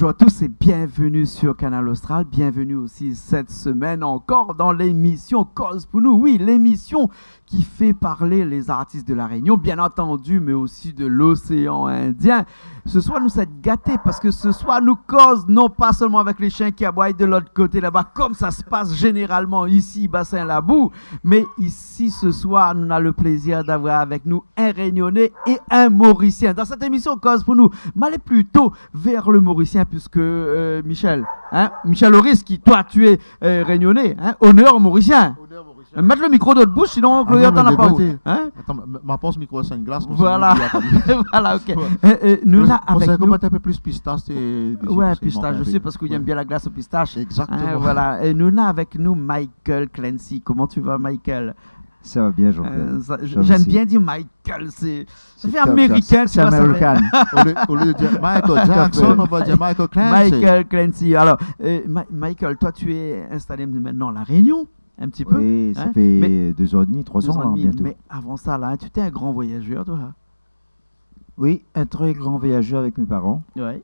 Bonjour à tous et bienvenue sur Canal Austral. Bienvenue aussi cette semaine encore dans l'émission Cause pour nous. Oui, l'émission qui fait parler les artistes de la Réunion, bien entendu, mais aussi de l'océan Indien. Ce soir, nous sommes gâtés parce que ce soir, nous cause non pas seulement avec les chiens qui aboient de l'autre côté là-bas, comme ça se passe généralement ici, Bassin Labou, mais ici, ce soir, nous avons le plaisir d'avoir avec nous un Réunionnais et un Mauricien. Dans cette émission Cause pour nous, m'allez plutôt vers le Mauricien puisque Michel Auris, qui toi, tu es Réunionnais, honneur Mauricien. Mettre le micro de bouche, sinon Chloé t'en a pas où. Attends, ma pense micro c'est une glace. Voilà, voilà, ok. Nous là avec nous. Comment un peu plus pistache. Ouais, pistache, je sais parce qu'il aime bien la glace au pistache. Exactement. Voilà. Et nous là avec nous Michael Clancy. Comment tu vas, Michael? Ça va bien, j'aime bien dire Michael, ça fait américain, c'est américain. Au lieu de dire Michael Jackson, on va dire Michael Clancy. Michael Clancy. Alors, Michael, toi, tu es installé maintenant à La Réunion, un petit peu. Oui, ça fait 2 ans et demi, 3 ans bientôt. Mais avant ça, là, tu étais un grand voyageur, toi? Oui, un très grand voyageur avec mes parents. Ouais.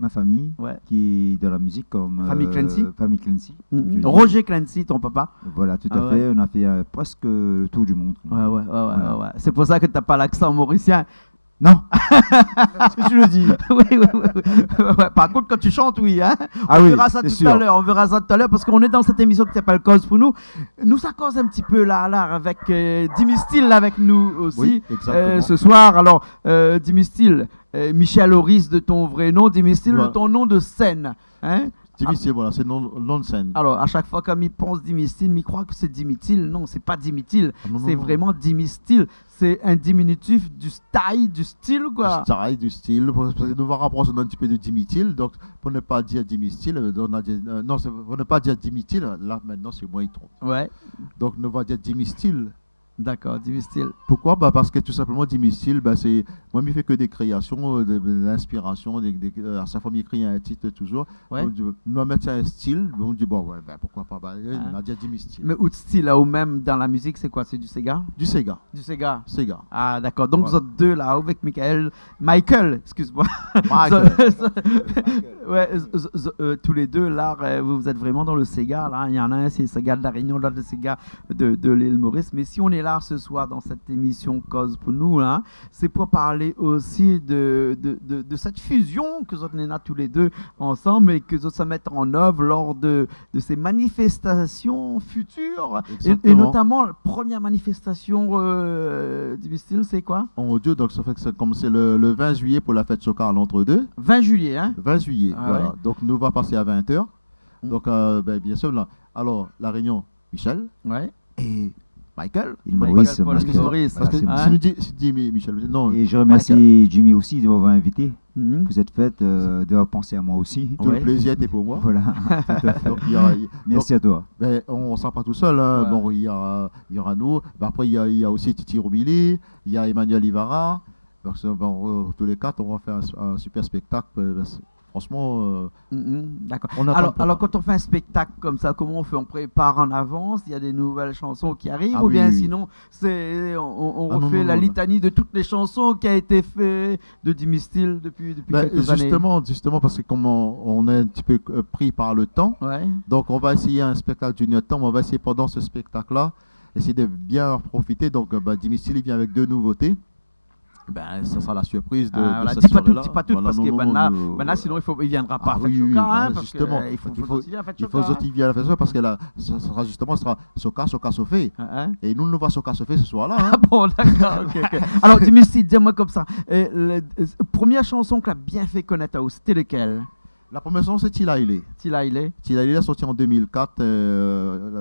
Ma famille, qui est dans la musique comme... Famille Clancy. Famille Clancy. Roger Clancy, ton papa. Voilà, tout à fait. On a fait presque le tour du monde. Ouais. C'est pour ça que tu n'as pas l'accent mauricien. Non. Est-ce que tu le dis? Oui. Par contre, quand tu chantes, oui. On verra ça tout à l'heure. On verra ça tout à l'heure parce qu'on est dans cette émission qui s'appelle Cause pour nous. Nous, ça cause un petit peu là avec Dimi Steele avec nous aussi ce soir. Alors, Dimi Steele, Michel Auris de ton vrai nom, Dimi Steele de ton nom de scène. Dimi Steele, voilà, c'est nom de scène. Alors, à chaque fois qu'on y pense Dimi Steele, il croit que c'est Dimitil. Non, c'est pas Dimitil. C'est vraiment Dimi Steele. C'est un diminutif du style, du style, quoi. Du style, parce que nous va rapprocher un petit peu de Dimitil. Donc, pour ne pas dire Dimi Steele, on a dit, non, pour ne pas dire Dimitil, là, maintenant, c'est moi, il trompe. Ouais. Donc, nous va dire Dimi Steele. D'accord, Dimi Steele. Pourquoi? Parce que tout simplement, Dimi Steele, c'est... Moi, je fais que des créations, de l'inspiration, à chaque fois, je crée un titre toujours. Ouais. Nous mettre un style, on dit, pourquoi pas? On a dit Dimi Steele. Mais où de style, là, ou même dans la musique, c'est quoi? C'est du Sega? Du Sega. Du Sega. Sega. Ah, d'accord. Donc, vous êtes deux, là, avec Michael, excuse-moi. Tous les deux, là, vous êtes vraiment dans le Sega, là. Il y en a un, c'est le Sega de la Réunion, l'autre, le Sega de l'île Maurice. Mais si on est là ce soir dans cette émission Cause pour nous, hein, c'est pour parler aussi de cette fusion que vous êtes là tous les deux ensemble et que vous se mettre en œuvre lors de ces manifestations futures et notamment la première manifestation du style, c'est quoi? En Dieu, donc ça fait que c'est comme c'est le 20 juillet pour la fête Soca à l'entre-deux. 20 juillet, hein? 20 juillet, voilà. Ouais. Donc nous va passer à 20h. Donc bien sûr là. Alors la réunion, Michel. Ouais. Et Michael, Maurice. Parce que si nous dit Michel, non. Et je remercie Jimmy aussi de m'avoir invité pour cette fête, d'avoir pensé à moi aussi. Tout le plaisir était pour moi. Voilà. Donc, merci à toi. On ne sera pas tout seul. Hein. Ouais. Bon, il y aura nous. Après, il y a aussi Titi Roubili, il y a Emmanuel Ivara. Donc, tous les quatre, on va faire un super spectacle. Franchement, d'accord. Alors, quand on fait un spectacle comme ça, comment on fait? On prépare en avance, il y a des nouvelles chansons qui arrivent, ou bien sinon, on refait la litanie de toutes les chansons qui a été faites de Dimi Steele depuis quelques années. Justement, parce que comme on est un petit peu pris par le temps, donc on va essayer un spectacle d'une temps, mais on va essayer pendant ce spectacle-là, essayer de bien profiter. Donc, Dimi Steele vient avec 2 nouveautés. Ça sera la surprise de cette soirée-là. Dis pas tout, parce que maintenant, sinon, il ne viendra pas à Fête Soca. Justement, il faut qu'il vienne à la Fête Soca parce que là, ça sera Soca Sofé. Et nous va Soca Sofé ce soir-là. Ah bon, d'accord. Okay. Alors, dis-moi comme ça. Première chanson que tu as bien fait connaître, c'était laquelle? La première chanson, c'est Tila Ile. Tila Ile est sorti en 2004.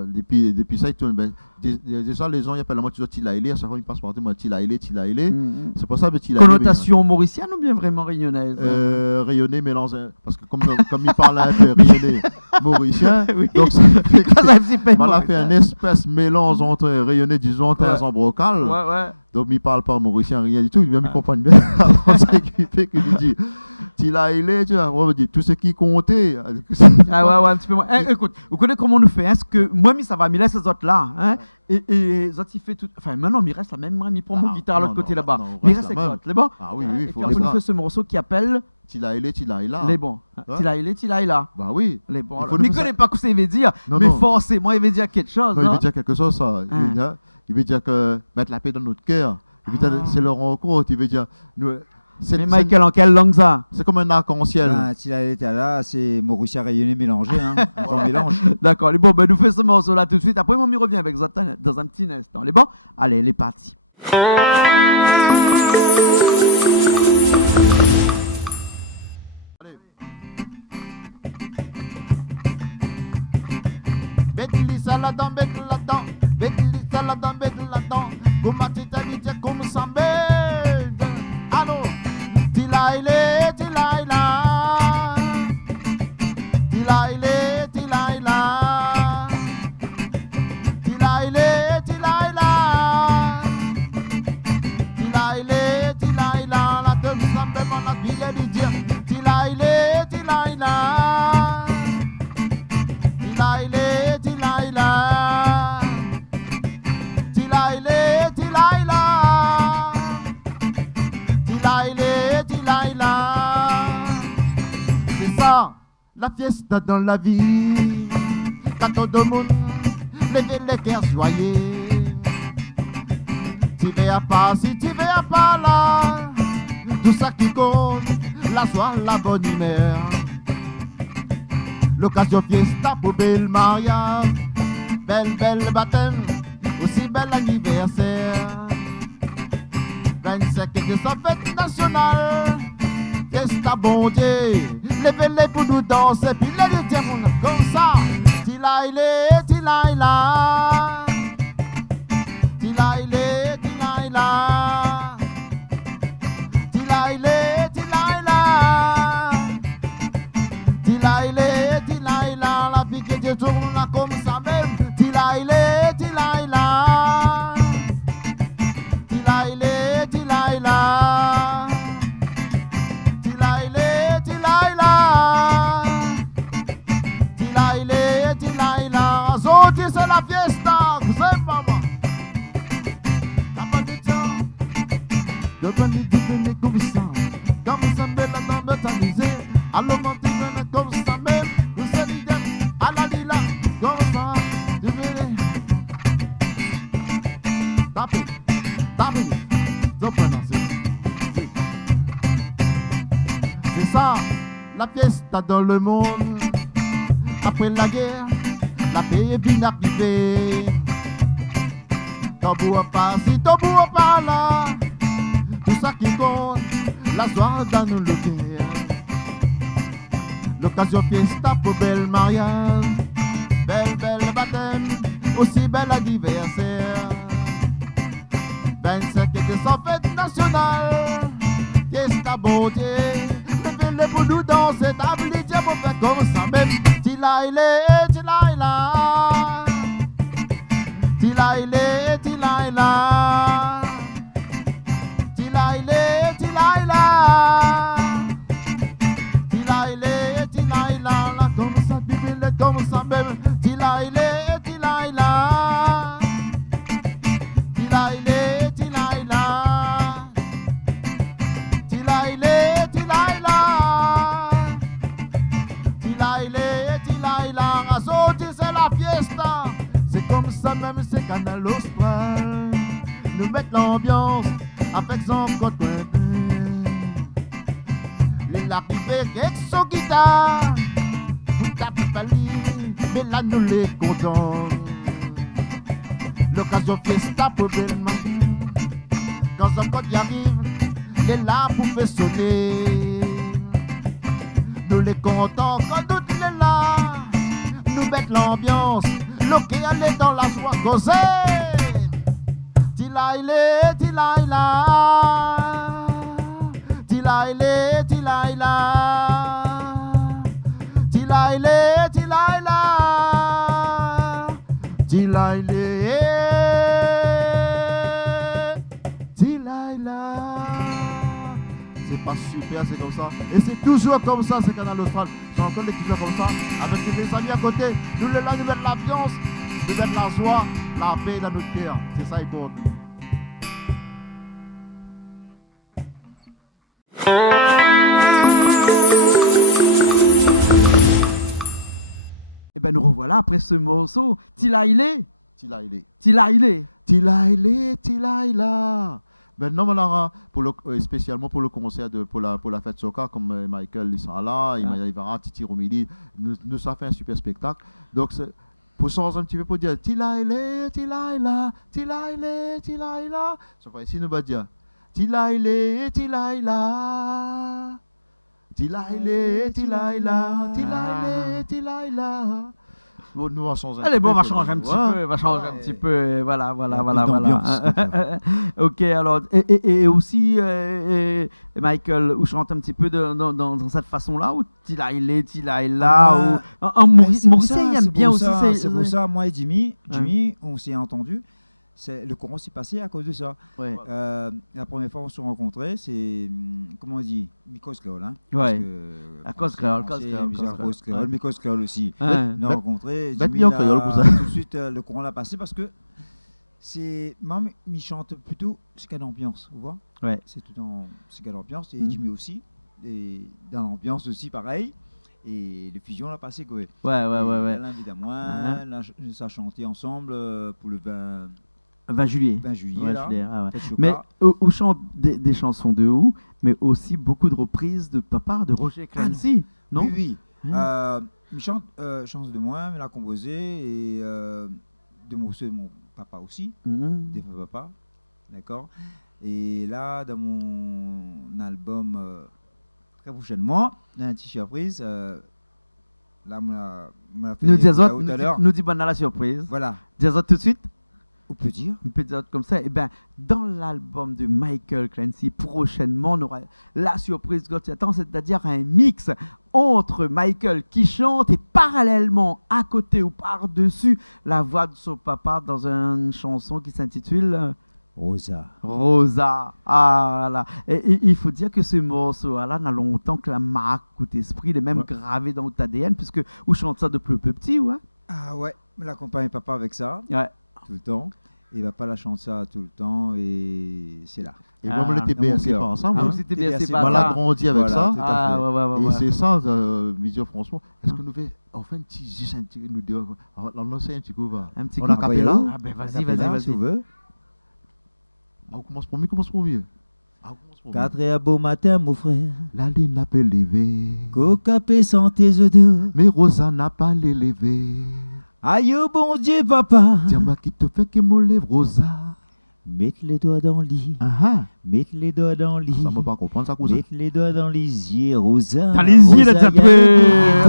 Depuis ça, il tourne. Déjà, les gens ils appellent moi toujours Tila Ile. À chaque fois, ils passent par moi Tila Ile. C'est pour ça que Tila Ile. Connotation mauricienne ou bien vraiment réunionnaise? Rayonné, mélange. Parce que comme il parle un peu rayonné mauricien, donc ça fait un espèce mélange entre rayonné, disons, en brocal. Ouais. Donc, il ne parle pas mauricien, rien du tout. Il comprend bien. Alors, ça qui fait qu'il lui dit. Tilaïlé, tu vois, on va dire tout ce qui comptait. Ah ouais, un petit peu moins. Écoute, vous connaissez comment on nous fait, hein? Est-ce que moi, ça va, mais là, ces autres là, hein? Et les autres, il fait tout. Enfin, maintenant, il reste la même, il prend mon guitare à l'autre côté là-bas. Mais il reste avec l'autre, les bons? Ah oui, oui, il faut. Et puis, on nous fait ce morceau qui appelle. Tilaïlé, Tilaïla. Les bons. Tilaïlé, Tilaïla. Bah oui. Les bons. Mais il ne connaît pas ce qu'il veut dire, mais forcément, il veut dire quelque chose. Non, il veut dire quelque chose, ça. Il veut dire que mettre la paix dans notre cœur. Il veut dire c'est le rencontre. Il veut dire. Mais Michael, en quelle langue ça? C'est comme un arc-en-ciel. Si elle était là, c'est Mauricien rayonné mélangé. Hein. On mélange. D'accord, les bons, nous faisons ce morceau-là tout de suite. Après, on y revient avec Zoltan dans un petit instant. Les bons? Allez, les partis. Betli saladan, betli ladan, betli saladan, betli ladan. Comment tu t'as dit comme ça, allô, tilaïlé, tilaïla, tilaïlé, tilaïla, tilaïlé, tilaïla, tilaïlé, tilaïla. La deux semble mon habillé de dire, tilaïlé, tilaïla, tilaïlé, tilaïla, tilaïlé, tilaïla, tilaïlé, tilaïla. C'est ça, la fiesta dans la vie. Quand tout le monde lève les cœurs joyeux. Tu vas pas si tu vas pas là. Tout ça qui compte, la joie, la bonne humeur. L'occasion fiesta pour bel mariage, belle baptême, aussi bel anniversaire. 25 décembre, fête nationale, fiesta bon Dieu, levez-les pour nous danser, puis les dire comme ça. Tilaïlé, tilaïla, tilaïlé, tilaïla, tilaïlé, tilaïla, tilaïlé, tilaïla, la vie que Dieu tourne là comme ça même. Tilaïlé, tilaïla, tilaïlé, tilaïla, tilaïlé, tilaïla, tilaïlé, tilaïla. Zoti c'est la fiesta, vous savez pas moi. La bandition, le bandit venait comme ça me la tombe t'amuser. Allô mon petit venait comme ça même. Vous savez bien, à la lila, comme ça, tu venais. Tapez, c'est ça, la fiesta dans le monde. Après la guerre, la paix est bien arrivée. Tambour par-ci, tambour par-là. Tout ça qui compte, la soirée dans le cœur. L'occasion fiesta pour bel mariage, belle baptême, aussi bel anniversaire. 25 décembre, fête nationale, fiesta bon Dieu, levez-les pour nous danser, table les dieux pour faire comme ça même. Tilaïlé, tilaïla, tilaïlé, tilaïla, tilaïlé, tilaïla, tilaïlé, tilaïla, là comme ça, bibile comme ça même. Tilaïlé, tilaïla, tilaïlé, tilaïla, tilaïlé, tilaïla, tilaïlé, tilaïla. Azoti c'est la fiesta, c'est comme ça même, c'est Canal Austral. Nous mettre l'ambiance avec son côté. L'arrivée avec son guitare, tout à fait mais là nous les contents. L'occasion fiesta pour bellement. Quand son code y arrive, il est là pour faire sonner. Nous les contents quand nous les là. Nous mettre l'ambiance, l'océan est dans la joie causée. Tilaïlé, tilaïla, tilaïlé, tilaïla, tilaïlé, tilaïla, tilaïlé, tilaïla. C'est Pas super, c'est comme ça. Et c'est toujours comme ça, c'est Canal Austral. C'est encore des petits comme ça. Avec les amis à côté. Nous, là, nous mettons l'ambiance, nous mettons la joie, la paix dans notre cœur. C'est ça, il compte. Et ben nous revoilà après ce morceau. Tilaïlé. Tilaïlé. Maintenant, spécialement pour le concert pour la fête Soca, comme Michael ils sont là, Ivara, Titi Romidi, nous ça fait un super spectacle. Donc pour changer un petit peu pour dire Tilaïlé. Ça fait ici nous va dire Tilaïlé. Bon, nous on va changer Allez, bon, on va changer un petit peu, voilà. Ok, alors, et aussi, Michael, où chante un petit peu dans cette façon-là, ou Tilaïlé, ou... Maurice, il aime bien aussi. C'est pour ça, moi et Jimmy, on s'est entendus. Le courant s'est passé à cause de ça. Ouais. La première fois qu'on s'est rencontrés, c'est, comment on dit, Mikos Créole. Hein, ouais. À cause Créole. Mikos Créole aussi. Ouais. On a rencontré. Jimmy en Créole pour ça. Tout de suite, le courant l'a passé parce que même il chante plutôt ce qu'il y a d'ambiance, vous voyez. Ouais. C'est tout dans ce qu'il y a d'ambiance. Et Jimmy aussi. Et dans l'ambiance aussi, pareil. Et le fusion l'a passé, quoi. Ouais. Elle invite à moi, ça a chanté ensemble pour le 20 juillet. 20 juillet, là. Mais on chante des chansons de où, mais aussi beaucoup de reprises de papa, de Roger Clancy, non? Oui. Il chante Chance de moi, il a composé, et de morceaux de mon papa aussi, des papa, d'accord. Et là, dans mon album, très prochainement, un petit surprise, là, on m'a fait nous dit bonne à la surprise. Voilà. Dis-moi tout de suite. On peut dire comme ça. Et ben, dans l'album de Michael Clancy, prochainement, on aura la surprise que tu attends, c'est-à-dire un mix entre Michael qui chante et parallèlement, à côté ou par-dessus, la voix de son papa dans une chanson qui s'intitule Rosa. Ah là là. Et il faut dire que ce morceau-là n'a longtemps que la marque Coup d'Esprit, il est même gravé dans notre ADN, puisque on chante ça depuis peu petit, ouais. Ah ouais, on l'accompagne papa avec ça. Ouais. Tout le temps. Et papa la chante ça tout le temps et c'est là. Et moi, on était BSC pas ensemble. Vous étiez BSC pas ensemble. On a grandi avec ça. Et c'est ça, Vision François. Est-ce que nous faisons juste un petit nous dire, on lance un petit coup, on a capella. Ah ben vas-y. Tu veux. On commence pour mieux. 4 heures beau matin, mon frère. La ligne n'a pas levé. Coca sans tes odeurs. Mais Rosa n'a pas l'élevé. Aïe, oh bon Dieu, papa. Dis-moi qui te fait que me lève, Rosa. Mette les doigts dans le lit. Mette les doigts dans le lit. Ça ne va pas comprendre ça, cousin. Mette les doigts dans les yeux, Rosa. Dans les yeux, là, t'as trouvé.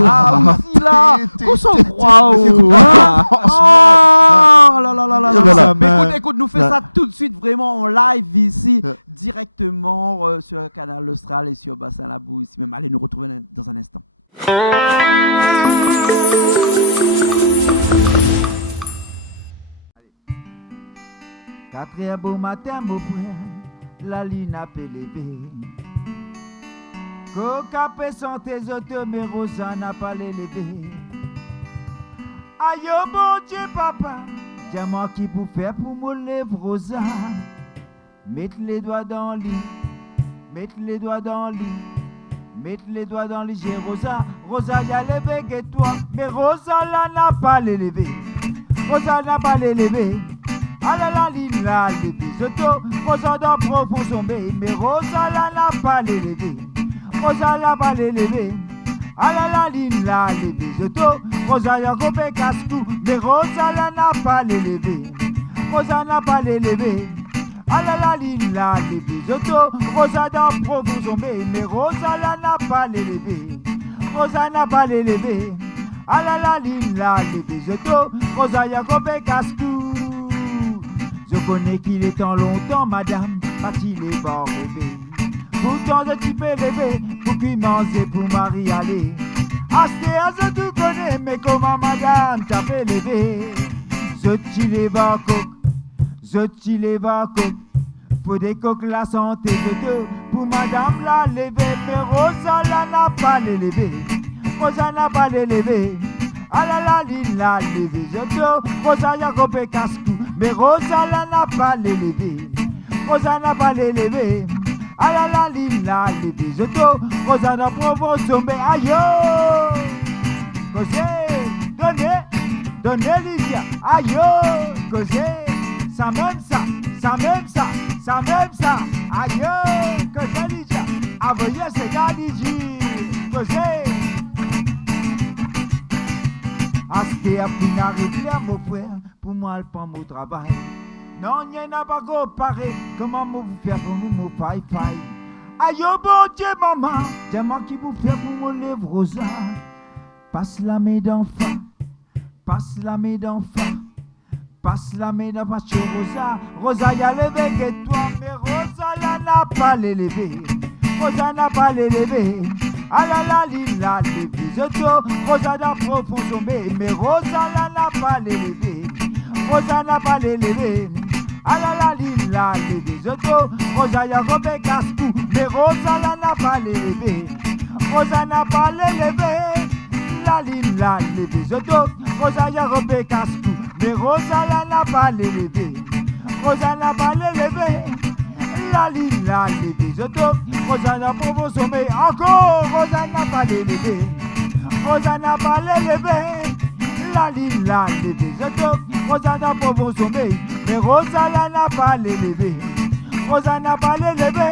Ah, aussi, là. Qu'on s'en croit. Oh là. Écoute, nous faisons ça tout de suite, vraiment en live ici, directement sur Canal Austral et sur Bassin Labou ici même. Allez nous retrouver dans un instant. Quatre beau matin, mon frère, la ligne a levé. Coca sans tes autos, mais Rosa n'a pas l'élevé. Aïe, oh bon Dieu, papa, dis-moi qui pour faire pour me lever, Rosa. Mette les doigts dans le lit, mette les doigts dans le lit. Mette les doigts dans les yeux, Rosa. Rosa, y'a levé que toi, mais Rosa là n'a pas l'élevé. Rosa n'a pas l'élevé. Ah la ligne là, les bisotos, Rosa dans profond sommeil, mais Rosa là n'a pas l'élevé. Rosa n'a pas l'élevé. Ah la ligne là, les bisotos, Rosa y'a coupé casse-cou, mais Rosa là n'a pas l'élevé. Rosa n'a pas l'élevé. Ah la ligne là, les bisotos, Rosa dans profond sommeil, mais Rosa là n'a pas l'élevé. Rosa n'a pas l'élevé. Ah la ligne là, les bisotos, Rosa y'a coupé casse-cou. Je connais qu'il est temps longtemps, madame, pas-il est pas rêvé. Pourtant je t'y fais rêver, pour qu'il mange pour Marie aller. Astéa, je te connais, mais comment madame t'a fait lever. Je t'y lève à coq, faut des coques la santé de deux pour madame la lever. Mais Rosa la n'a pas les lever. Rosa n'a pas les lever. Ah la la la lever. Rosa y'a coupé casse-cou. Mais Rosa la n'a pas les lever. Rosa n'a pas les lever. Ah la la lever. Rosa n'a pas sommet. Aïe Cosé, donnez Lydia. Aïe Cosé, ça même ça. Aïe Cosé Lydia. Envoyez ces gars Lydia. Cosé. Aske a pris n'arrive là, mon frère, pour moi, elle prend mon travail. Non, il n'y a pas comparé. Comment vous faire pour nous, mon faille. Aïe, bon Dieu, maman, dis-moi qui vous fait pour mon lèvre rosa. Passe la main d'enfant, passe la main d'enfant, passe la main d'enfant, Rosa. Rosa, y a levé que toi, mais Rosa, là n'a pas l'élevé. Rosa n'a pas l'élevé. Ah la la la les Rosa n'a profond sommet, mais Rosa la n'a pas l'élevé. Rosa n'a pas l'élevé. Ah la la les Rosa y'a robé casse-cou, mais Rosa la n'a pas l'élevé. Rosa n'a pas l'élevé. La les Rosa y'a robé casse-cou, mais Rosa la n'a pas l'élevé. Rosa n'a pas l'élevé. La les Rosa n'a pas au sommet. Encore Rosa n'a pas l'élevé. Rosa n'a pas l'élevé. La les Rosa n'a pas au sommet. Mais Rosa n'a pas l'élevé. Rosa n'a pas l'élevé.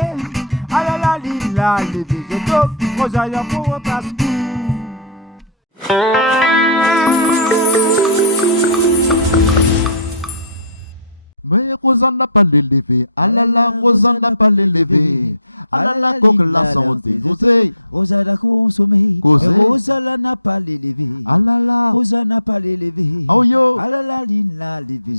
Ah la les Rosa n'a pas au casse-cou. Mais Rosa n'a pas l'élevé. Ah là là, Rosa n'a pas l'élevé. Ah là là, coque la santé. Rosa n'a consommé. Rosa n'a pas l'élevé. Ah là là. Rosa n'a pas l'élevé. Oh yo. Ah là là, l'élevé.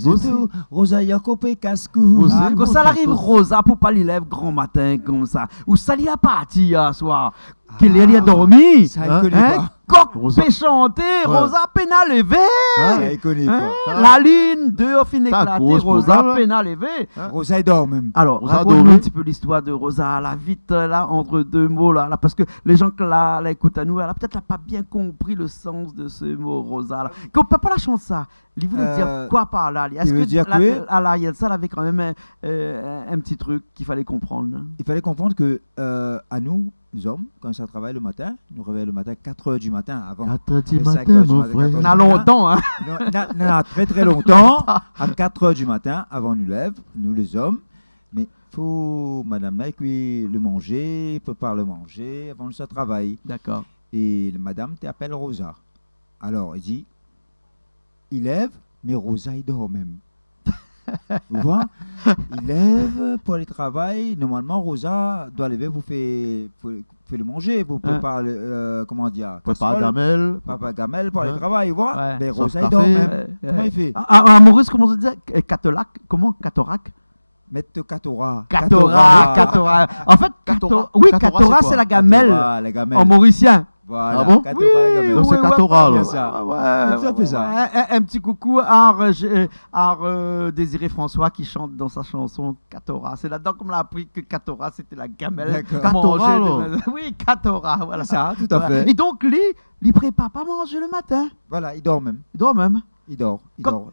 Rosa y'a coupé casse-cou. Quand ça arrive, Rosa, pour pas l'élève grand matin comme ça. Ou ça l'y a parti hier soir. Qu'il y a dormi. Ça il connaît pas. Coq peut chanter, Rosa peine à lever. Ça il connaît pas. La ligne 2 au fin éclaté, Rosa peine à lever. Rosa dort même. Alors, raconte-nous un petit peu l'histoire de Rosa, là, vite, là, entre deux mots, là, parce que les gens qui la écoutent à nous, elle a peut-être pas bien compris le sens de ce mot, Rosa, là. Qu'on peut pas la chanter ça. Il voulait dire quoi par là? Est-ce que à l'arrière ça, elle avait quand même un petit truc qu'il fallait comprendre? Il fallait comprendre que à nous, les hommes, quand ça travaille le matin, nous réveillons le matin 4h du matin avant. 4h du matin, mon frère. On a longtemps, hein? On a très très longtemps. À 4h du matin, avant nous lève, nous les hommes. Mais il faut, madame là, le manger, prépare le manger avant le travail. D'accord. Et madame t'appelle Rosa. Alors, il dit, il lève, mais Rosa, il dort même. Vous voyez? Il lève pour aller travailler. Normalement, Rosa doit lever pour faire le manger, pour préparer, comment dire, Papa Gamel. Papa Gamel pour aller travailler, vous voyez? Ouais. Mais Rosa, il dort même. Comment il fait? Maurice, comment on dit? Catolac? Comment? Catorac? Mettre Catora. Catora. En fait, oui, Catora, c'est la gamelle en mauricien. Voilà, ah bon? Catora, oui, la gamelle. Donc c'est Catora, là. Un petit coucou à Désiré François qui chante dans sa chanson Catora. C'est là-dedans qu'on l'a appris que Catora, c'était la gamelle. Catora, oui, Catora, voilà. Ça, tout à fait. Et donc, il prépare pas manger le matin. Voilà, il dort même. Il dort même. Il dort.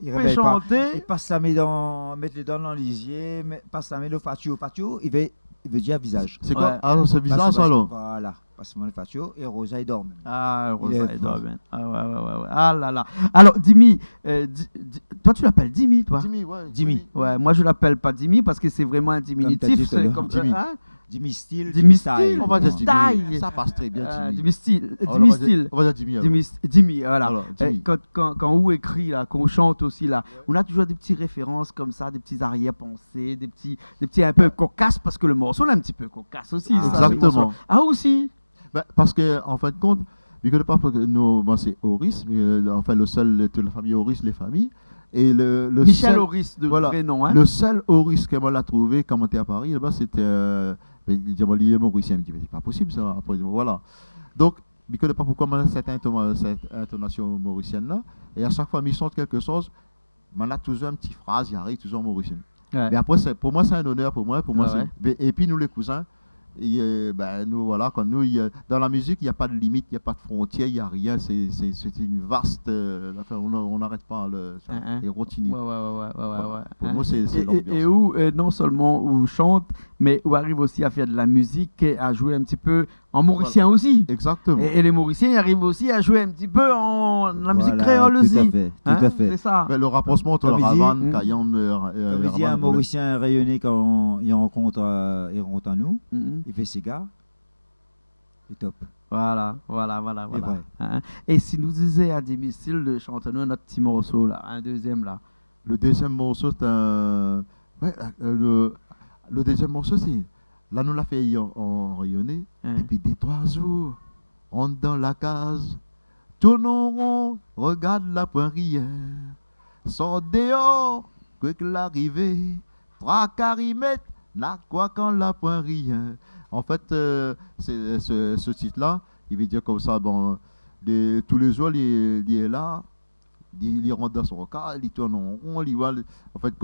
Il réveille pas. Il passe la main mettre les dents dans l'isier, passe la main le fatio. Fatio, il veut dire visage. C'est quoi? Ah non, c'est visage alors. Voilà. Passe le fatio et Rosa, il dort même. Ah, Rosa, il dort même. Ah ouais. Ah là là. Alors, Dimi, toi, tu l'appelles Dimi, toi? Dimi. Ouais, moi, je l'appelle pas Dimi parce que c'est vraiment un diminutif. C'est comme Dimi. Hein? Dimi style. On va dire Dimi. Ça passe très bien, Dimi. Dimi style. On va dire Dimi. Dimi, voilà. Alors, quand on écrit, là, quand on chante aussi, là, on a toujours des petites références comme ça, des petits arrière-pensées, des petits un peu cocasses, parce que le morceau, là, un petit peu cocasse aussi. Exactement. Ah, aussi. Parce que, en fin de compte, vu que le pape, c'est Horis, enfin, le seul, toute la famille Horis, les familles. Et Michel Horis, de vrai nom. Hein? Le seul Horis que moi a trouvé quand on était à Paris, là-bas, c'était. Il dit, il est mauricien. Il me dit, mais c'est pas possible ça. Après, voilà. Donc, je ne sais pas pourquoi on a cette intonation mauricienne-là. Et à chaque fois, il chante quelque chose, on a toujours une petite phrase, il arrive toujours en mauricien. Ouais. Mais après, pour moi, c'est un honneur. Pour moi, Ouais. Et puis, nous, les cousins, nous, voilà, quand nous, dans la musique, il n'y a pas de limite, il n'y a pas de frontières, il n'y a rien. C'est une vaste. On n'arrête pas et on continue. Ouais. Pour moi, c'est l'ambiance. Et où, non seulement où chante, mais où arrive aussi à faire de la musique, et à jouer un petit peu en mauricien aussi. Exactement. Et les Mauriciens ils arrivent aussi à jouer un petit peu en la musique créole aussi. Tout à fait. C'est ça. Mais le rapprochement entre le Ravan, Kayan, Comme il dit un Mauricien rayonné quand il rencontre à nous, il fait cigare. C'est top. Voilà. C'est vrai. Et si nous disait à domicile de chanter notre petit morceau là, un deuxième là. Le deuxième morceau, c'est un. Ouais, le deuxième morceau, c'est. Là, nous l'a fait en rayonné. Et puis, des 3 jours, on dans la case. Tournons rond, regarde la poirière. Sors dehors, que l'arrivée. Tracarimette, n'a quoi quand la poirière. En fait, ce titre-là, il veut dire comme ça, bon, tous les jours, il est là. Il rentre dans son cas, il tourne en rond, en fait,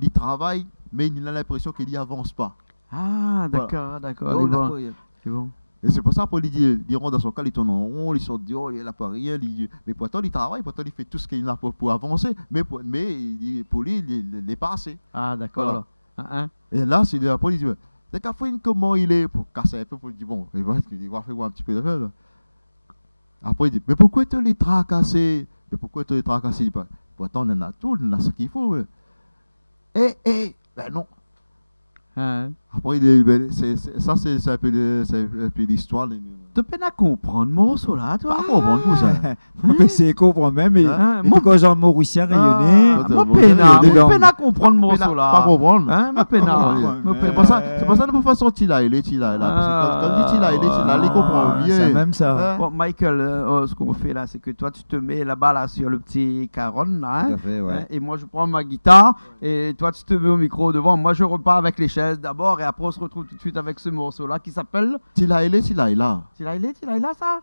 il travaille, mais il a l'impression qu'il n'y avance pas. Ah, d'accord. C'est bon. Et c'est pour ça qu'il il rentre dans son cas, il tourne en rond, il sort dehors, il n'a pas rien. Mais pourtant, il travaille, pourtant, il fait tout ce qu'il a pour avancer. Mais pour lui, il est pas assez. Ah, d'accord. Voilà. Et là, c'est après, il dit c'est Catherine, comment il est pour casser un peu, pour dire bon, il va faire un petit peu de faire. Après, il dit mais pourquoi tu les tracasser? Mais pourquoi tu les tracasser? Pourtant, on en a tout, on a ce qu'il faut. Ben non. Après, c'est un peu l'histoire. Tu peux pas comprendre morceau là, toi? Pas comprendre tout ça. Mais c'est comprendre même. Moi, quand j'ai un Mauricien rayonné. Moi, peine à comprendre morceau là. Pas comprendre. Moi, peine C'est pour ça que nous faisons Tila, il est Tila. Parce que quand dit Tila, il comprend bien. C'est même ça. Bon, Michael, ce qu'on fait là, c'est que toi, tu te mets là-bas là, sur le petit caron là. Tout à fait, ouais. Et moi, je prends ma guitare. Et toi, tu te mets au micro devant. Moi, je repars avec les chaises d'abord. Et après, on se retrouve tout de suite avec ce morceau là qui s'appelle Tila, il est là. Tila, ça?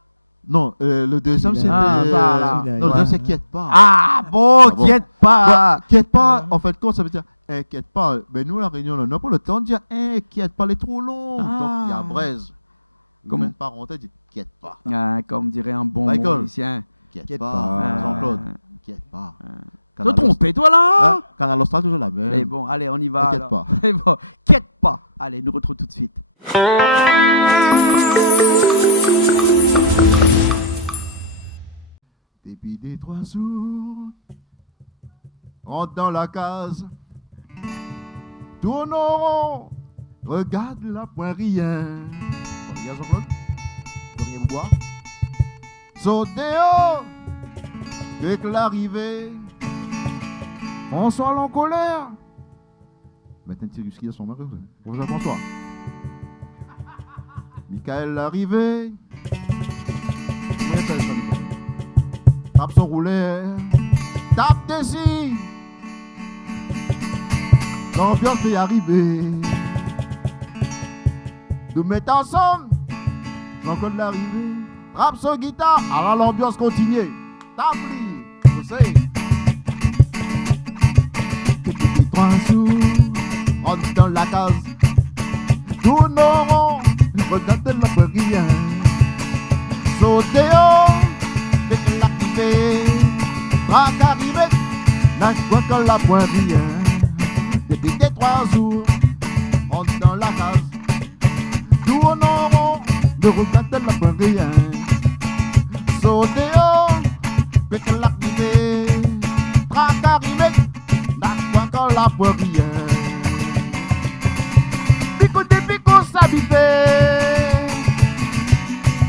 Non, le deuxième, c'est... voilà. Non, le deuxième, c'est Quiette pas. Ah bon, Quiette pas. Quiette pas, en fait, quoi, ça veut dire inquiète pas. Mais nous, la réunion, on n'a pas le temps de dire inquiète pas, elle est trop long. Donc, il y a braise. Comme une parenthèse, dit quiette pas. Comme dirait un bon Michael. Mauricien. Quiette pas. Jean-Claude, quiette pas. T'as trompé, toi, là? Canal Austral, toujours la même. Mais bon, allez, on y va. T'inquiète pas. Mais bon, quiette pas. Allez, nous retrouvons tout de suite. Depuis des 3 jours, rentre dans la case, tourne en rond, regarde la poirière. Regarde Jean-Claude, rien vous boire. Saute dehors, dès que l'arrivée, François en colère. Maintenant, tu risques à son mari. Bonjour François. Michael l'arrivée. Tape son roulet, tape dessus. L'ambiance fait arriver. Nous mettons ensemble, Jean-Claude l'arrivée. Trappe son guitare, alors l'ambiance continue. Tape-lui, je sais. Depuis 3 jours, rentre dans la case. Tourne en rond, regarde la poirière. Saute dehors. Tracarimette, n'a quoi que la poirière. Depuis des 3 jours, on est dans la case. Tourne en rond, de regarder la poirière. Saute dehors, avec l'activité. Tracarimette, n'a quoi que la poirière. Pico de pico s'habiter.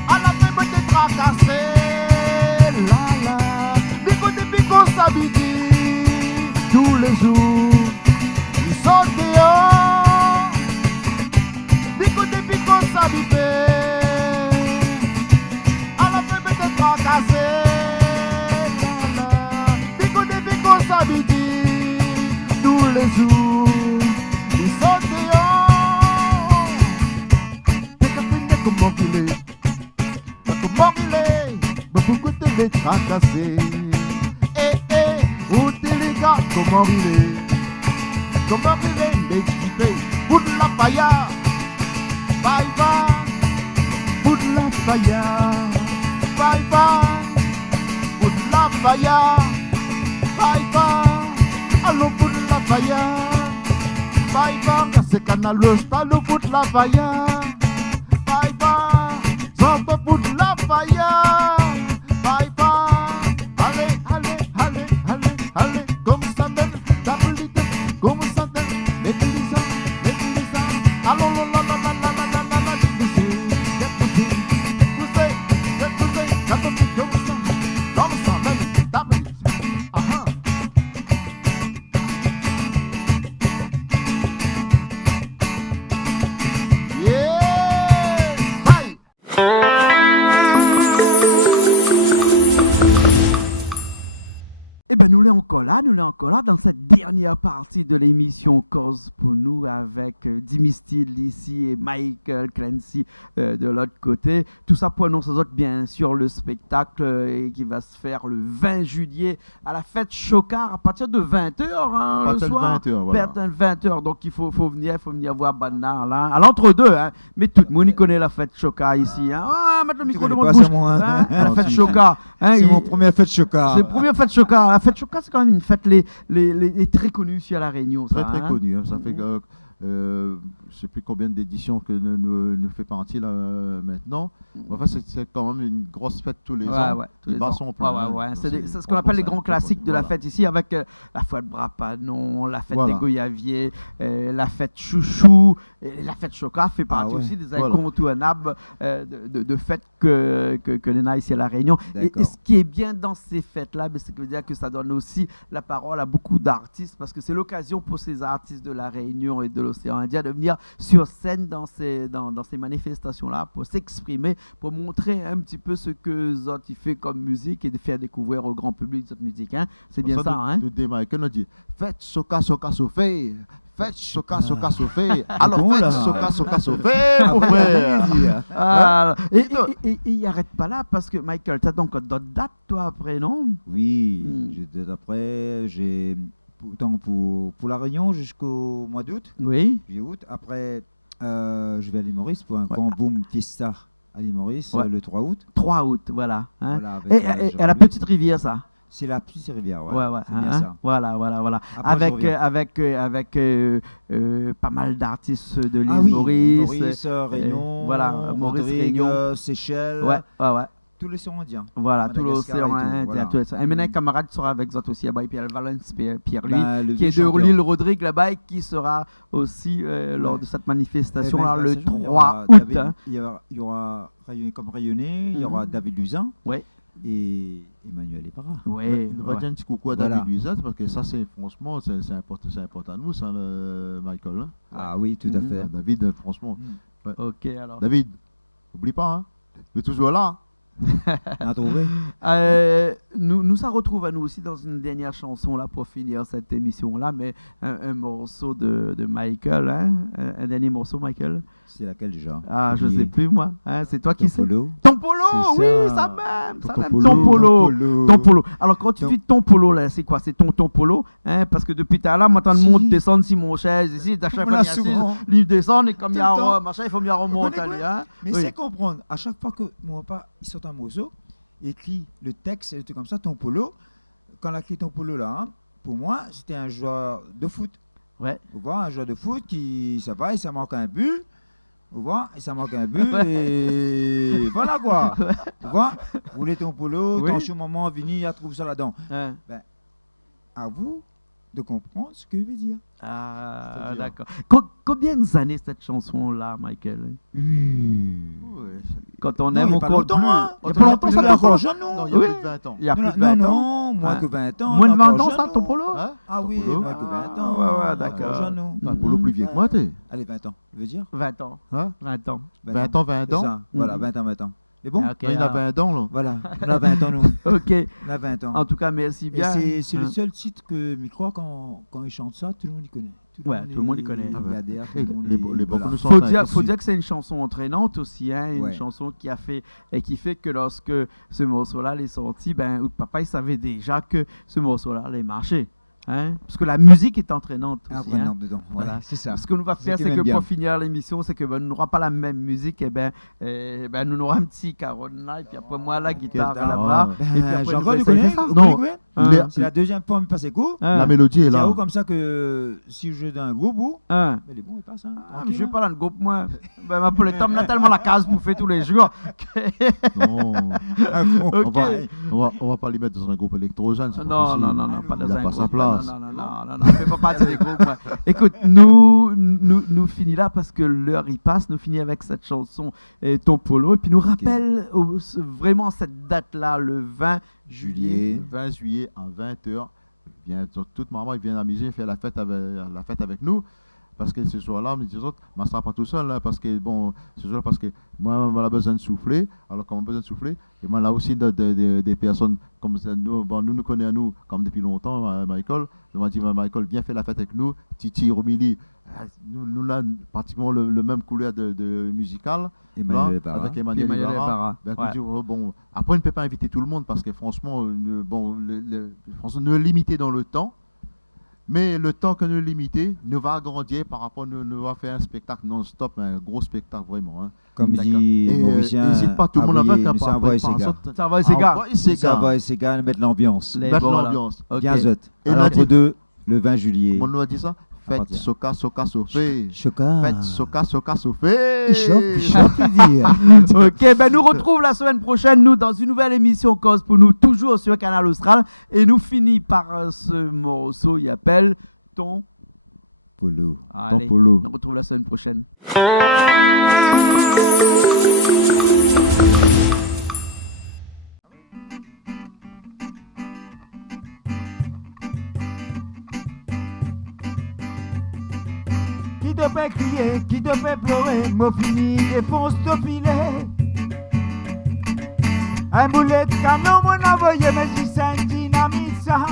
À la fin, me tracassé. Tous les jours, ils sont dehors. Pico de pico s'habiter. À la fin, peut-être tracassé. Pico de pico s'habiter. Tous les jours, ils sont dehors. T'es qu'à finir comment il est. Comment il est. Mais pourquoi te les tracasser? Où t'es les gars, comment il est? Comment vivre m'expliquer? Pour la faya, bye bye. Pour la faya, bye bye. Pour la faya, bye bye. Allons pour la faya, bye bye. C'est Canal Austral pour la faya, bye bye. Zamba pour la faya, bye bye. Allez, allez, allez, allez, allez. Comme ça même, d'abulite, comme ça même. Mettez-les-en, mettez-les-en. Allons, la, la, la, la, la, la, la, la, la. Poussez, poussez, poussez, comme ça même, d'abulite. Aha. Yeah! Bye! Eh ben nous l'est encore là dans cette dernière partie de l'émission Cause pour nous avec Dimi Steele ici et Michael Clancy de l'autre côté. Tout ça pour annoncer bien sûr le spectacle qui va se faire le 20 juillet à la fête Chocard à partir de 20h le soir. 20h, voilà. 20h, donc il faut venir voir Banna là. À l'entre-deux, hein. Mais tout le monde y connaît la fête Chocard ici. Hein. Ah, mettre le micro de mon bouche. Hein, la fête Chocard. Hein, C'est mon première fête Chocard. C'est la première fête Chocard. La fête Chocard, c'est quand même une fête les très connue ici à La Réunion. Très Ça, très hein. connu. Hein. Ça fait je ne sais plus combien d'éditions que nous fait partie là maintenant. Enfin, c'est quand même une grosse fête tous les ans. Ouais, tous Ils les battent ans. son plein, Ouais. hein. C'est ce qu'on appelle les grands classiques de la fête ici, avec la fête Brapanon, la fête des Goyaviers, la fête Chouchou, et la fête Chocard fait partie aussi des incontournables de fêtes que l'on a ici à La Réunion. Et ce qui est bien dans ces fêtes-là, c'est que veut dire que ça donne aussi la parole à beaucoup d'artistes, parce que c'est l'occasion pour ces artistes de La Réunion et de l'océan Indien de venir sur scène dans ces manifestations-là pour s'exprimer, pour montrer un petit peu ce que Zot il fait comme musique et de faire découvrir au grand public cette musique. Hein. C'est bien ça, hein? Le Michael a dit faites soca soca sofé. Faites soca soca sofé. Alors faites soca soca sofé, mon frère. Et il n'arrête pas là parce que Michael, tu as donc d'autres dates toi après, non? Oui, j'ai des après, j'ai autant pour La Réunion jusqu'au mois d'août. Oui. Août. Après, je vais à l'île Maurice pour un grand boom fiesta à l'île Maurice le 3 août. 3 août, voilà. Hein. Voilà et à la Petite Rivière, ça? C'est la Petite Rivière, ouais. C'est bien ça. Voilà. Après, avec pas mal d'artistes de l'île Maurice. Maurice, Réunion, Maurice, Réunion, Seychelles. Ouais. Tous les océans indiens. Voilà, tout l'océan Indien. Et maintenant, un camarade sera avec vous aussi là-bas, Pierre Valence, Pierre-Louis, qui est de l'île Rodrigue là-bas et qui sera aussi lors de cette manifestation-là le 3 août. Il y aura comme rayonné, il y aura David Luzin. Ouais. Et Emmanuel Epara. Oui. On va dire un petit coucou à David Luizat parce que ça, c'est franchement, c'est important à nous, ça, Michael. Hein. Ah oui, tout à fait. David, franchement. Ouais. Ok, alors. David, n'oublie pas, hein. Tu es toujours là. On a trouvé. Nous ça retrouve à nous aussi dans une dernière chanson là pour finir cette émission là, mais un morceau de Michael, hein? Un dernier morceau, Michael. C'est laquelle déjà? Ah, je sais plus moi. Hein, c'est toi qui sais. Ton polo, oui, ça même. Ton polo. Alors quand tu dis ton polo là, c'est quoi? C'est ton polo, hein? Parce que depuis tout à l'heure, m'entends le monde descendre sur mon chaise ici, d'achat fois il descend et comme il y a machin, il faut bien remonter hein. Mais c'est comprendre. À chaque fois que mon papa il sort un morceau, écrit le texte et tout comme ça, ton polo. Quand il a écrit ton polo là, hein, pour moi, c'était un joueur de foot. Ouais. Vous voyez, un joueur de foot qui, ça va, ça manque un but. Vous voyez, ça manque un but et voilà quoi. Vous voyez, vous voulez ton polo, ton chou maman, Vini, trouve ça là-dedans. Ben, à vous de comprendre ce que je veux dire. Ah, d'accord. Combien d'années cette chanson-là, Michael? Quand on aime encore plus. Il n'y a pas longtemps, ça fait encore jeune, non? Il y a plus de 20 ans. Il y a plus de 20 ans. Non, moins que 20 ans. Moins de 20 ans, ça, ton polo? Ah oui, moins que 20 ans. Ouais, d'accord. Un polo plus vieux que moi, t'es. Allez, 20 ans, je veux dire 20 ans. 20 ans. Voilà, 20 ans. C'est bon? Il y en a 20 ans, là. Voilà, on a 20 ans, nous. Ok. On a 20 ans. En tout cas, merci bien. Et c'est le seul titre que, je crois, quand il chante ça, tout le monde y connaît. Tout le monde y connaît. Faut dire que c'est une chanson entraînante aussi, hein, une chanson qui fait que lorsque ce morceau-là est sorti, papa il savait déjà que ce morceau-là allait marcher. Hein? Parce que la musique est entraînante aussi. Entraînante dedans, voilà, c'est ça. Ce que nous va faire, c'est que pour finir l'émission, c'est que nous n'aura pas la même musique, et nous aurons un petit caron là, et puis après moi la guitare là-bas. Et puis après Jean-Claude, tu connais ça? Non, c'est la deuxième fois que passe coup. La mélodie est là. C'est comme ça que si je joue dans un groupe, mais les bons ils passent. Je ne vais pas dans le groupe, moi. Pour le temps, on a tellement la case pour faire tous les jours. Non. On va pas les mettre dans un groupe électrogène. Non, pas dans un groupe. Il n'a pas sa place. Non, on ne fait pas partie des groupes. Écoute, nous finissons là parce que l'heure y passe. Nous finissons avec cette chanson Ton Polo. Et puis nous rappelle vraiment cette date-là, le 20 juillet. Le 20 juillet à 20h. Toute maman vient amuser, faire la fête avec nous. Parce que ce soir-là, je ne sera pas tout seul, là, parce que ce soir, parce que moi, on a besoin de souffler. Alors, comme on a besoin de souffler, et moi, là aussi, des personnes comme ça, nous connaissons, nous, comme depuis longtemps, Michael. On m'a dit, Michael, viens faire la fête avec nous. Titi, Romilly, nous avons pratiquement le même couleur de musical. Avec Emmanuel Ibarra. Après, on ne peut pas inviter tout le monde, parce que franchement, nous limiter dans le temps. Mais le temps que nous limiter, nous va agrandir par rapport, nous va faire un spectacle non-stop, un gros spectacle vraiment. Hein. Comme dit Mauricien, n'hésite pas, tout le monde en fait ça va essayer de mettre l'ambiance. Mettre l'ambiance. Bien zot. Entre deux, le 20 juillet. On nous a dit ça. Faites soca sofé. Choca. Faites soca sofé. Il chauffe, il dit. Ok, nous retrouvons la semaine prochaine, nous, dans une nouvelle émission Cause pour nous, toujours sur Canal Austral. Et nous finissons par ce morceau, il appelle Ton Polo. Allez, on nous retrouve la semaine prochaine. Qui te fait crier, qui te fait pleurer, mot fini, défonce ton filet. Un boulet de canon, mon envoyé, mais j'y sens dynamite ça.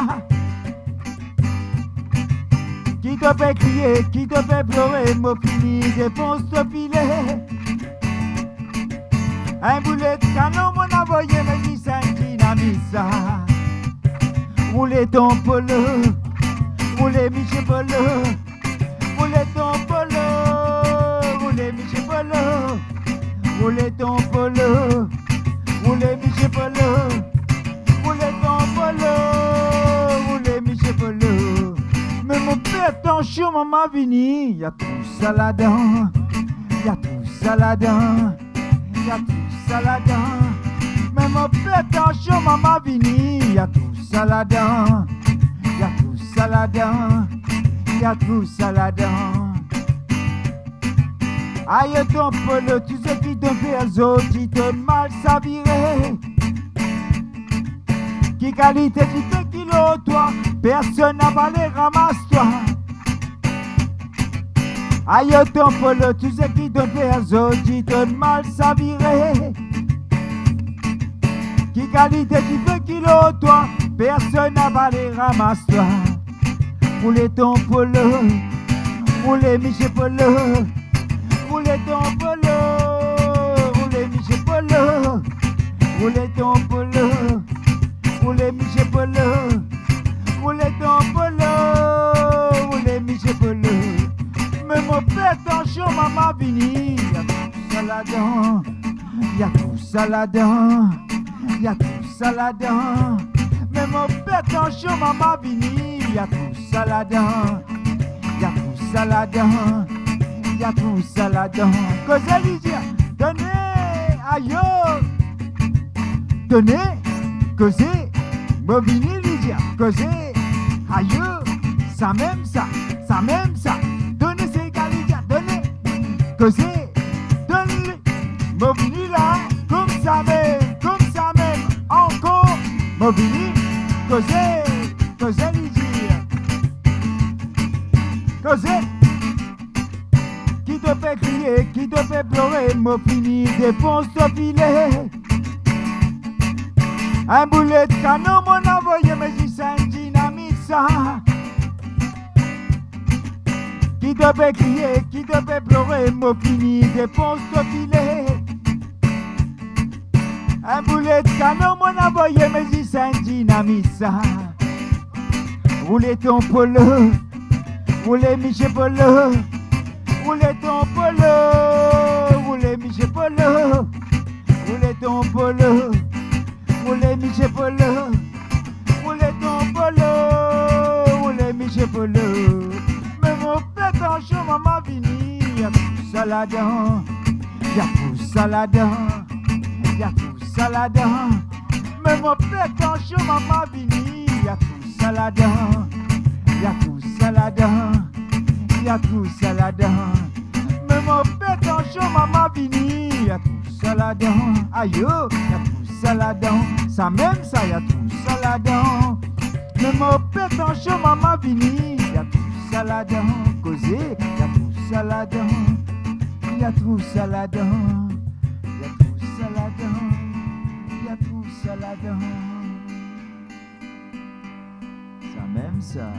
Qui te fait crier, qui te fait pleurer, mot fini, défonce ton filet. Un boulet de canon, mon envoyé, mais j'y sens dynamite ça. Roulez ton polo, roulez Michel Polo. Roulez ton polo, roulez Michel Polo. Roulez ton polo, roulez Michel Polo. Roulez ton polo, roulez Michel Polo. Mais mon père, attention, maman vini, y'a tout ça là-dedans. Y'a tout ça là-dedans. Y'a tout ça là-dedans. Mais mon père, attention, maman vini, y'a tout ça là-dedans. Y'a tout ça là-dedans. Y'a tout ça là-dedans. Aïe ton polo, tu sais qui te fait un zoo, qui te mal s'avirer. Qui qualité, qui te kilo, toi, personne n'a pas les ramasse-toi. Aïe ton polo, tu sais qui te fait un zoo, qui te mal s'avirer. Qui qualité, qui te kilo, toi, personne n'a pas les ramasse-toi. Roulez ton polo, roulez Michel Polo. Roulez ton polo, roulez Michel Polo. Roulez ton polo, roulez Michel Polo. Roulez ton polo, roulez Michel Polo. Mais mon père, attention, maman vini. Y'a tout ça là-dedans, y'a tout ça là-dedans, y'a tout ça là-dedans. Mais mon père, attention, maman vini. Y'a tout ça là-dedans, y'a tout ça là-dedans, y'a tout ça là-dedans. Causez Lydia, donnez, aïe, donnez, causez, Bobini Lydia, causez, aïe, ça même ça, donnez c'est Lydia, donnez, causez, donnez, Bobini là, comme ça même, encore, Bobini, causez Lydia. Causez, qui te fait crier, qui te fait pleurer, mot fini, défonce ton filet. Un boulet de canon, mon envoyé, mais j'y sens dynamite ça. Qui te fait crier, qui te fait pleurer, mot fini, défonce ton filet. Un boulet de canon, mon envoyé, mais j'y sens dynamite ça. roulez ton polo, roulez Michel Polo, roulez ton polo, roulez Michel Polo, roulez ton polo, roulez Michel Polo, roulez ton polo, roulez Michel Polo. Mais mon pète en chaud, maman vini, y'a tout ça là-dedans, y'a tout ça là-dedans, y'a tout ça là-dedans. Mais mon pète en chaud, maman vini, y'a tout ça là-dedans, y'a tout ça là-dedans, y'a tout ça là-dedans. Mais mon pète en chaud, maman vini, y'a tout ça là-dedans, aïe yo, y'a tout ça là-dedans, ça même ça, y'a tout ça là-dedans. Mais mon pète en chaud, maman vini, y'a tout ça là-dedans, causé, y'a tout ça là-dedans, y'a tout ça là-dedans, y'a tout ça là-dedans, y'a tout ça là-dedans. Ça même ça.